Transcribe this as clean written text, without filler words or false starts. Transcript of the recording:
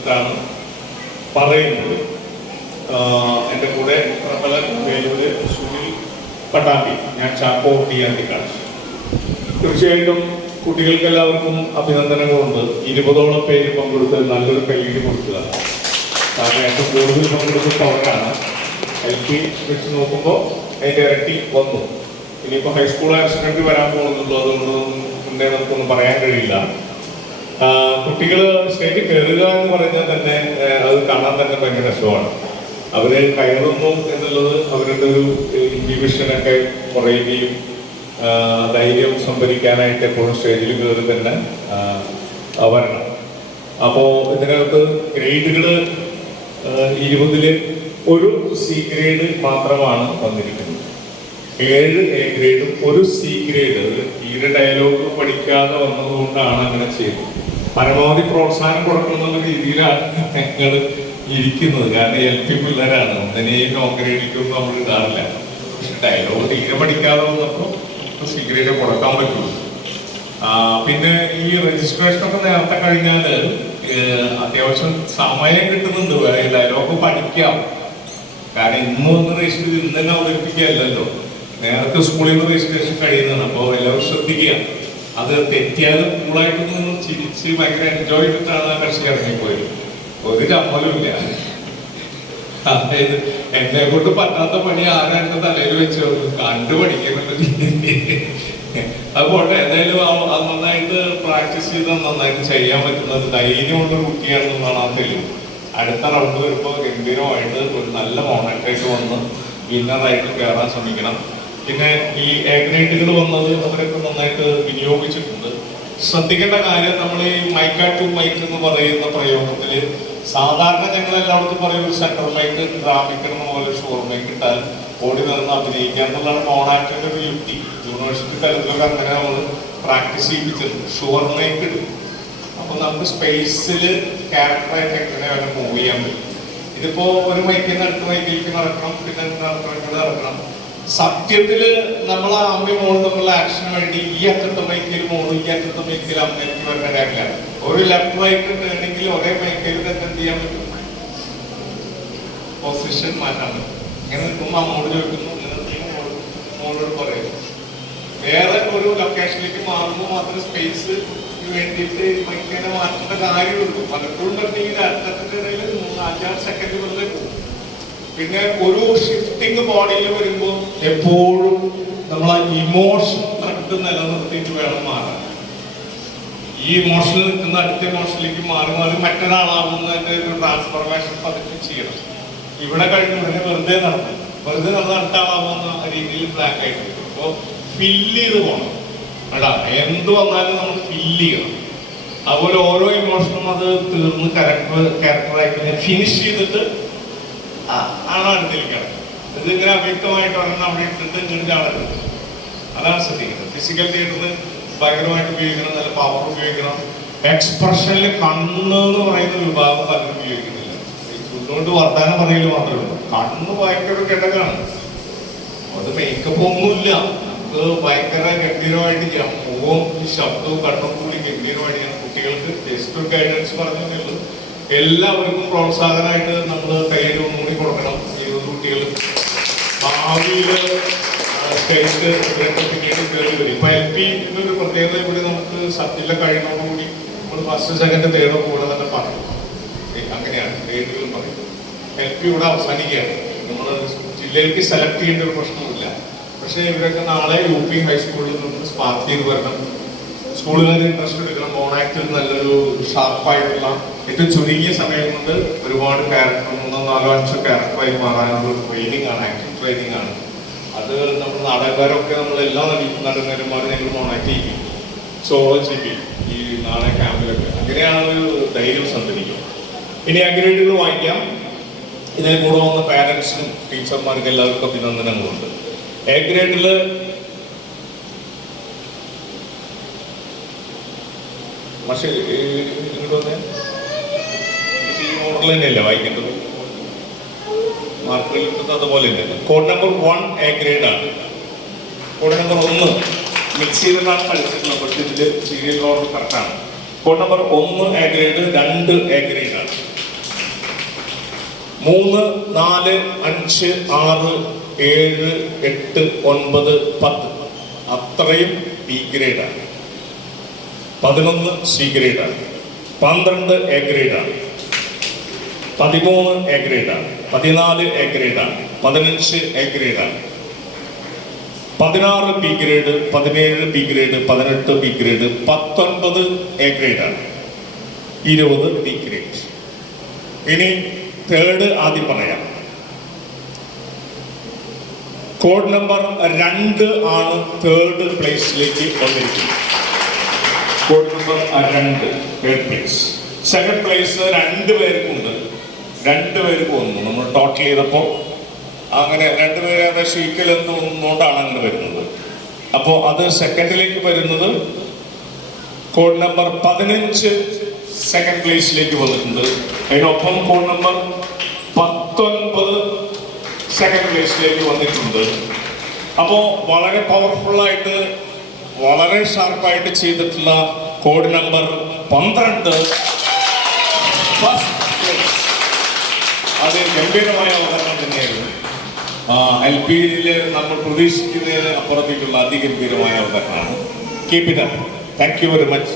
എന്നിട്ടാണ് പറയുന്നത്. എൻ്റെ കൂടെ പ്രബലൻ വേലൂര്, സുനിൽ പട്ടാമ്പി, ഞാൻ ചാക്കോ ടിയാണ്ടിക്കാണ്. തീർച്ചയായിട്ടും കുട്ടികൾക്ക് എല്ലാവർക്കും അഭിനന്ദനങ്ങളുണ്ട്. 20ഓളം പേര് പങ്കെടുത്ത് നല്ലൊരു കൈയ്യടി കൊടുക്കുക. കാരണം ഏറ്റവും കൂടുതൽ പങ്കെടുത്തിട്ട് അവർക്കാണ്. LP വെച്ച് നോക്കുമ്പോൾ അതിൻ്റെ ഇരട്ടി വന്നു. ഇനിയിപ്പോൾ ഹൈസ്കൂൾ ഹയർ സെക്കൻഡറി വരാൻ പോകുന്നുള്ളൂ, അതുകൊണ്ട് മുന്നേ നമുക്കൊന്നും പറയാൻ കഴിയില്ല. കുട്ടികൾ സ്റ്റേജിൽ കയറുക എന്ന് പറഞ്ഞാൽ തന്നെ അത് കാണാൻ തന്നെ ഭയങ്കര രസമാണ്. അവർ കയറുന്നു എന്നുള്ളത് അവരുടെ ഒരു ഇൻഹിബിഷനൊക്കെ കുറയുകയും ധൈര്യം സംഭരിക്കാനായിട്ട് എപ്പോഴും സ്റ്റേജിൽ കയറി തന്നെ വരണം. അപ്പോൾ ഇതിനകത്ത് ഗ്രേഡുകൾ 20-ൽ ഒരു C ഗ്രേഡ് മാത്രമാണ് വന്നിരിക്കുന്നത്. 7 A ഗ്രേഡും 1 C ഗ്രേഡ്. തീരെ ഡയലോഗ് പഠിക്കാതെ വന്നതുകൊണ്ടാണ് അങ്ങനെ ചെയ്തത്. പരമാവധി പ്രോത്സാഹനം കൊടുക്കുന്ന രീതിയിലാണ് ഞങ്ങൾ ഇരിക്കുന്നത്. കാരണം LP പിള്ളേരാണ്, ഒന്നിനെയും നോ ഗ്രേഡിക്കൊന്നും നമ്മൾ ഇടാറില്ല. പക്ഷെ ഡയലോഗ് തീരെ പഠിക്കാതെ വന്നപ്പോൾ C ഗ്രേഡ് കൊടുക്കാൻ പറ്റുള്ളൂ. പിന്നെ ഈ രജിസ്ട്രേഷനൊക്കെ നേരത്തെ കഴിഞ്ഞാൽ അത്യാവശ്യം സമയം കിട്ടുന്നുണ്ട്. ഡയലോഗ് പഠിക്കാം. കാരണം ഇന്ന് വന്ന് രജിസ്റ്റർ ഇന്ന് തന്നെ അവതരിപ്പിക്കുകയല്ലോ, നേരത്തെ സ്കൂളിൽ നിന്ന് രജിസ്ട്രേഷൻ കഴിയുന്നതാണ്. അപ്പോൾ എല്ലാവരും ശ്രദ്ധിക്കുക. അത് തെറ്റിയാലും കൂളായിട്ടൊന്നും ചിരിച്ച് ഭയങ്കര എൻജോയ് ചെയ്തിട്ടാണ് ആ കക്ഷി ഇറങ്ങിപ്പോയത്. ഒരു ചമ്മലും ഇല്ല. അതായത് എന്നെ കൊണ്ട് പറ്റാത്ത പണി ആരാണ്ട് തലയിൽ വെച്ച് കണ്ടുപഠിക്കുന്നുണ്ട്. അതുകൊണ്ട് എന്തായാലും അത് നന്നായിട്ട് പ്രാക്ടീസ് ചെയ്താൽ നന്നായിട്ട് ചെയ്യാൻ പറ്റുന്നത് ധൈര്യമുള്ള കുട്ടിയാണെന്നാണ് ആ തെളിവ്. അടുത്ത റൗണ്ട് വരുമ്പോൾ ഗംഭീരമായിട്ട് ഒരു നല്ല മോണറ്റായിട്ട് വന്ന് വിന്നറായിട്ട് കയറാൻ ശ്രമിക്കണം. പിന്നെ ഈ A ഗ്രേഡുകൾ വന്നത് അവരൊക്കെ നന്നായിട്ട് വിനിയോഗിച്ചിട്ടുണ്ട്. ശ്രദ്ധിക്കേണ്ട കാര്യം, നമ്മൾ ഈ മൈക്ക് ടു മൈക്ക് എന്ന് പറയുന്ന പ്രയോഗത്തിൽ സാധാരണ ഞങ്ങൾ എല്ലായിടത്തും പറയും ഒരു സെന്റർ മൈക്ക് ഡ്രാമിക്കുന്ന പോലെ ഷോർ മൈക്ക് ഇട്ടാൽ ഓടി നിന്ന് അഭിനയിക്കുക എന്നുള്ളതാണ് മോണാക്ടിന്റെ ഒരു യുക്തി. യൂണിവേഴ്സിറ്റി തലത്തിലൊക്കെ അങ്ങനെ നമ്മൾ പ്രാക്ടീസ് ചെയ്യിപ്പിച്ചത്. ഷുവർ മൈക്ക് ഇടും. അപ്പൊ നമുക്ക് സ്പേസിൽ ക്യാരക്ടറായിട്ട് എങ്ങനെ അവരെ മൂവ് ചെയ്യാൻ പറ്റും. ഇതിപ്പോ ഒരു മൈക്കിൽ നിന്ന് അടുത്ത മൈക്കിലേക്ക് നടക്കണം, പിന്നെ നടക്കണം. സത്യത്തില് നമ്മൾ ആ അമ്മയും മോളും തമ്മിലുള്ള ആക്ഷന് വേണ്ടി ഈ അറ്റത്തെ മൈക്കിൽ മോളും ഈ അറ്റത്തെ മൈക്കിൽ അമ്മയ്ക്ക് വരേണ്ട കാര്യമില്ല. ഒരു ലെഫ്റ്റ് റൈറ്റ് വേണമെങ്കിൽ ഒരേ മൈക്കിൽ തന്നെ എന്ത് ചെയ്യാൻ പറ്റും, പൊസിഷൻ മാറ്റാൻ പറ്റും. ഇങ്ങനെ നിൽക്കുമ്പോൾ അമ്മോട് ചോദിക്കുന്നു, മോളോട് പറയുന്നു. വേറെ ഒരു ലൊക്കേഷനിലേക്ക് മാറുമ്പോൾ മാത്രം സ്പേസ് വേണ്ടിയിട്ട് മൈക്കിനെ മാറ്റേണ്ട കാര്യമുള്ളൂ. പലപ്പോഴും പറഞ്ഞെങ്കിൽ അറ്റത്തിന്റെ ഇടയിൽ 4-5 സെക്കൻഡ് വെറുതെ പോകും. പിന്നെ ഒരു ഷിഫ്റ്റിംഗ് ബോഡിയിൽ വരുമ്പോൾ എപ്പോഴും നമ്മൾ ആ ഇമോഷൻ കറക്റ്റ് നിലനിർത്തിയിട്ട് വേണം മാറാൻ. ഈ ഇമോഷനിൽ നിൽക്കുന്ന അടുത്ത ഇമോഷനിലേക്ക് മാറി മറ്റൊരാളാവുന്നതിന്റെ ഒരു ട്രാൻസ്ഫോർമേഷൻ പതുക്കെ ചെയ്യണം. ഇവിടെ കഴിഞ്ഞ ഉടനെ വെറുതെ നടന്നു അടുത്ത ആളാവുന്ന രീതിയിൽ ബ്ലാക്ക് ആയിട്ട് വരും. അപ്പോൾ ഫില്ല് ചെയ്ത് പോകണം. എടാ എന്ത് വന്നാലും നമ്മൾ ഫില്ല് ചെയ്യണം. അതുപോലെ ഓരോ ഇമോഷനും അത് തീർന്ന് ക്യാരക്ടറായിട്ട് ഫിനിഷ് ചെയ്തിട്ട് ആണ് അടുത്തിരിക്കണം. ഇതിങ്ങനെ അവ്യക്തമായിട്ട് ഒരെണ്ണം അവിടെ ഇട്ടിട്ട് ഇങ്ങനെ ആളരുത്. അതാണ് ശ്രദ്ധിക്കുന്നത്. ഫിസിക്കൽ തിയേറ്ററിന് ഭയങ്കരമായിട്ട് ഉപയോഗിക്കണം, നല്ല പവർ ഉപയോഗിക്കണം. എക്സ്പ്രഷനിൽ കണ്ണ് എന്ന് പറയുന്ന വിഭാഗം പലരും ഉപയോഗിക്കുന്നില്ല. ചുണ്ടുകൊണ്ട് വർത്താനം പറയല് മാത്രമേ ഉള്ളൂ. കണ്ണ് ഭയങ്കര ഘടകമാണ്. അത് മേക്കപ്പ് ഒന്നുമില്ല, നമുക്ക് ഭയങ്കര ഗംഭീരമായിട്ട് ചെയ്യാം. മുഖവും ശബ്ദവും കണ്ണും കൂടി ഗംഭീരമായിട്ട് ചെയ്യാം. കുട്ടികൾക്ക് ജസ്റ്റ് ഒരു ഗൈഡൻസ് പറഞ്ഞതേ ഉള്ളൂ. എല്ലാവർക്കും പ്രോത്സാഹനമായിട്ട് നമ്മൾ കയ്യിൽ ഒന്നുകൂടി കൊടുക്കണം. 20 കുട്ടികൾ ഭാവിയിൽ സ്റ്റേറ്റ് പിന്നീട് കയറി വരും. ഇപ്പൊ LP ഒരു പ്രത്യേകത കൂടി നമുക്ക് സബ്ജക്റ്റിലെ കഴിയുന്നതോടുകൂടി നമ്മൾ ഫസ്റ്റ് സെക്കൻഡ് തേർഡ് കൂടെ തന്നെ പറയും. അങ്ങനെയാണ് ഗ്രേഡുകളും പറയുന്നത്. LP ഇവിടെ അവസാനിക്കുകയാണ്. നമ്മൾ ജില്ലയിലേക്ക് സെലക്ട് ചെയ്യേണ്ട ഒരു പ്രശ്നമില്ല. പക്ഷേ ഇവരൊക്കെ നാളെ UP ഹൈസ്കൂളിൽ നിന്ന് സ്പാർക്ക് ചെയ്ത് വരണം. സ്കൂളുകാർ ഇൻട്രസ്റ്റ് എടുക്കണം. മോണാക്ടിൽ നല്ലൊരു ഷാർപ്പായിട്ടുള്ള ഏറ്റവും ചുരുങ്ങിയ സമയം കൊണ്ട് ഒരുപാട് ക്യാരക്ടർ 3-4-5 ക്യാരക്ടറായി മാറാനുള്ള ട്രെയിനിങ് ആണ്, ആക്ടിങ് ട്രെയിനിങ് ആണ്. അത് നമ്മൾ നാടകക്കാരൊക്കെ നമ്മൾ എല്ലാ നടന്മാരും ഞങ്ങൾ മോണാക്ട് ചെയ്യും, സോളോ ചെയ്യും ഈ നാളെ ക്യാമ്പിലൊക്കെ. അങ്ങനെയാണ് ഒരു ധൈര്യം സംഭവിക്കുക. ഇനി ആ ഗ്രേഡുകൾ വാങ്ങിക്കാം. ഇതിൽ കൂടെ വന്ന പാരൻസിനും ടീച്ചർമാർക്കും എല്ലാവർക്കും അഭിനന്ദനങ്ങളുണ്ട്. A ഗ്രേഡിൽ പക്ഷേ മോഡൽ തന്നെയല്ലേ വായിക്കേണ്ടത്, മാർക്കിൽ കിട്ടുന്നത് അതുപോലെ തന്നെയല്ല. കോഡ് നമ്പർ 1 A ഗ്രേഡാണ്. കോഡ് നമ്പർ 1 മിക്സ് ചെയ്തിട്ടാണ് പഠിച്ചിട്ടുള്ളത്. പക്ഷേ ഇതിൽ സീരിയൽ ഓർഡർ കറക്റ്റാണ്. Code number 1 A grade, 2 A ഗ്രേഡാണ്. 3, 4, 5, 6, 7, 8, 9, 10 അത്രയും ബി ഗ്രേഡാണ്. 11 സി ഗ്രേഡാണ്. 12 എ ഗ്രേഡാണ്. 13 എ ഗ്രേഡാണ്. 14 എ ഗ്രേഡാണ്. 15 എ ഗ്രേഡാണ്. 16 B grade, 17 B grade, 18 B grade, 19 A ഗ്രേഡാണ്. 20 ബി ഗ്രേഡ്. ഇനി തേർഡ് ആദ്യം പറയാം. കോഡ് നമ്പർ 2 ആണ് തേർഡ് പ്ലേസിലേക്ക് വന്നിരിക്കുന്നത്. Code number 2 third place. Second place 2 പേർക്കുണ്ട്. 2 പേർക്ക് വന്നു. നമ്മൾ ടോട്ടൽ ചെയ്തപ്പോൾ അങ്ങനെ 2 പേര് ഏകദേശം ഈക്വൽ എന്ന് തോന്നുന്നതുകൊണ്ടാണ് അങ്ങനെ വരുന്നത്. അപ്പോൾ അത് സെക്കൻഡിലേക്ക് വരുന്നത് കോഡ് നമ്പർ 15 സെക്കൻഡ് പ്ലേസിലേക്ക് വന്നിട്ടുണ്ട്. അതിനൊപ്പം കോഡ് നമ്പർ 19 സെക്കൻഡ് പ്ലേസിലേക്ക് വന്നിട്ടുണ്ട്. അപ്പോൾ വളരെ പവർഫുള്ളായിട്ട് വളരെ ഷാർപ്പായിട്ട് ചെയ്തിട്ടുള്ള കോഡ് നമ്പർ 12 ഫസ്റ്റ് പ്ലേസ്. അത് ഗംഭീരമായ അവതരണം തന്നെയായിരുന്നു. LP നമ്മൾ പ്രതീക്ഷിക്കുന്നതിന് അപ്പുറത്തേക്കുള്ള അതിഗംഭീരമായ അവതരണമാണ്. Keep it up. Thank you very much.